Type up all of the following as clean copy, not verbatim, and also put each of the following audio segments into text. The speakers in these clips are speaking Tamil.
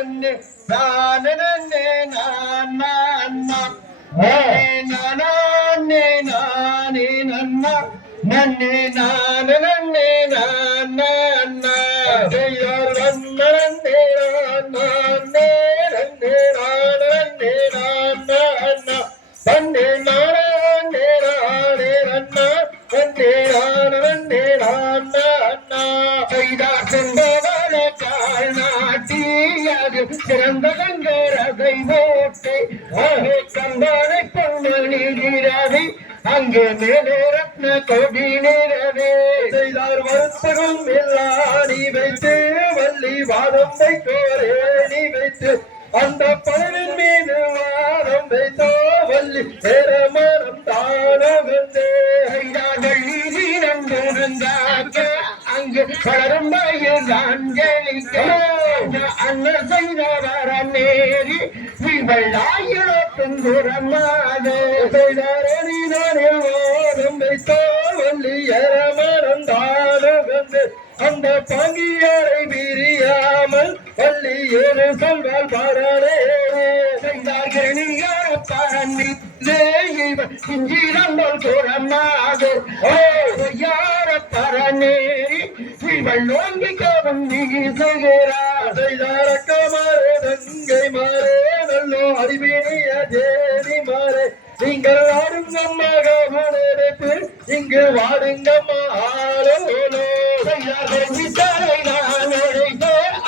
நன்னே நானே நன்னே நானே நானே நானே நன்னா நன்னே நானே நன்னே நானே செய்யார் நன்னே நானே நன்னே நானே நானே நன்னே நானே நானே நன்னா நன்னே நானே நானே செய்தார் சென்றவர கால் நாட்டியது சிறந்த கங்கரதை ஓட்டை கந்தானை பொன்னணி நிறவி அங்கே மேலே ரத்ன கொடி நிறவே செய்தார் வருத்தகம் எல்லாடி வைத்து வள்ளி வாதம் வைத்தோரேணி வைத்து அந்த பலனின் மீது வாதம் வைத்தோ வள்ளி வேற மரம் தான வந்தே அங்கு பலரும் பயிர் அஞ்சலிக்க அண்ணன் செய்த வரம் நேரி வெள்ளாயிரத்துங்குறமாதே செய்தாரணிதானில் வாதம் வைத்தோ வள்ளி ஏற மரம் தான வந்து அந்த பங்கியரை பிரியாமல் வள்ளி ஏறு சொல்வாள் பாராளே செய்தார்கள் பரந்தி இஞ்சிரங்கள் புறமாது யார பரநேரி இவள் நோங்கிக்கவும் நீசுகிறார் செய்தார கமாரே தங்கை மாறே நல்லோ அறிவினிய தேடி மாறே நீங்கள் ஆடுங்கம்மா கவனெடுத்து இங்கு வாடுங்கம்மா ஆளோலோ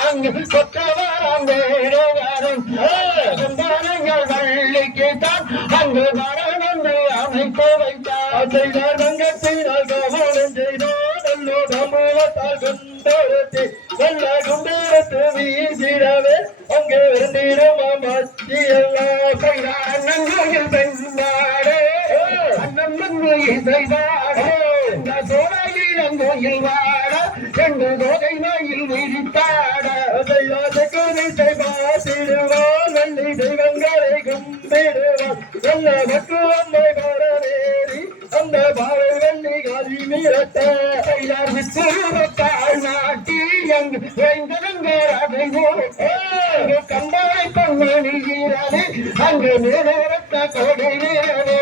அங்கு கொற்றவரம் வேறும் வள்ளிக்கு தான் அங்கு வரவந்து அமைத்து வைத்தார் செய்தார் தங்கத்தினால் கவனம் செய்தோ நல்லோ சமூகத்தால் கொண்டொருத்தி நல்ல குண்டத்து வீசிடவே அங்கே இருந்திடும் மத்தியெல்லாம் செய்தார் அண்ணன் பெண்ணாடே அண்ணன் செய்தாடே சோழகில் அங்கோயில் வாட ரெண்டு தோகை மயில் விரித்தாட பார்த்திடுவான் வள்ளி தெய்வங்களை கும்பிடுவான் நல்ல மக்குவம்மை வரவேறி அந்த பாவை வள்ளி காதி மீறத்தார் விசுவத்தாள் நாட்டி அங்கு வேந்தனங்கரை கம்பாய் பொன்மணிகிறே அங்கு மேலத்த கொடி நேரே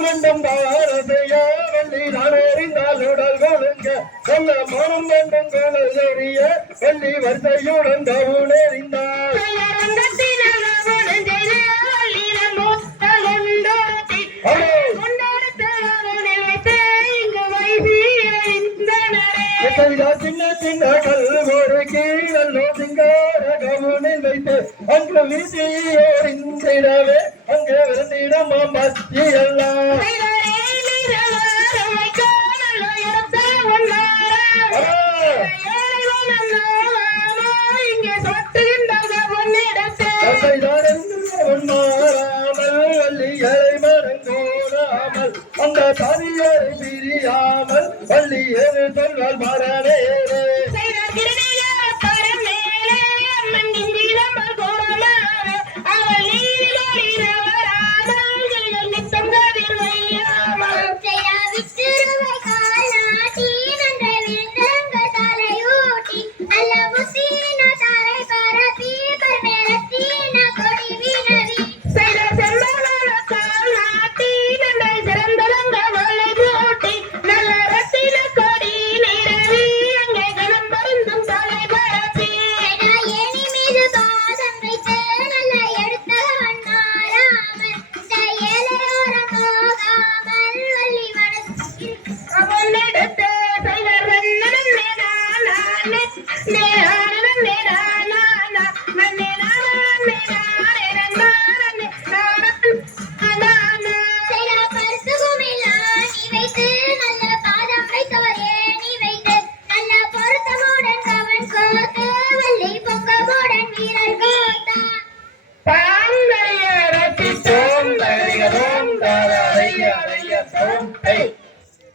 ரெண்டும் பாரதையா வள்ளி நான் எறிந்தால் உடல் கொழுங்க நல்ல மனம் வேண்டும் கொலைய வள்ளி வரிசையுடன் தவுள் எறிந்தார் சின்ன சின்ன கல்வொரு கீழல்லோ சிங்கார கவுனில் வைத்து அங்கு வீசியோரிந்திடவே அங்கு விருந்திடம் மத்தியெல்லாம் வள்ளி ஏழை மரங்கோடாமல் அந்த தனியரை பிரியாமல் வள்ளி ஏழு சொல்வாள் மரணே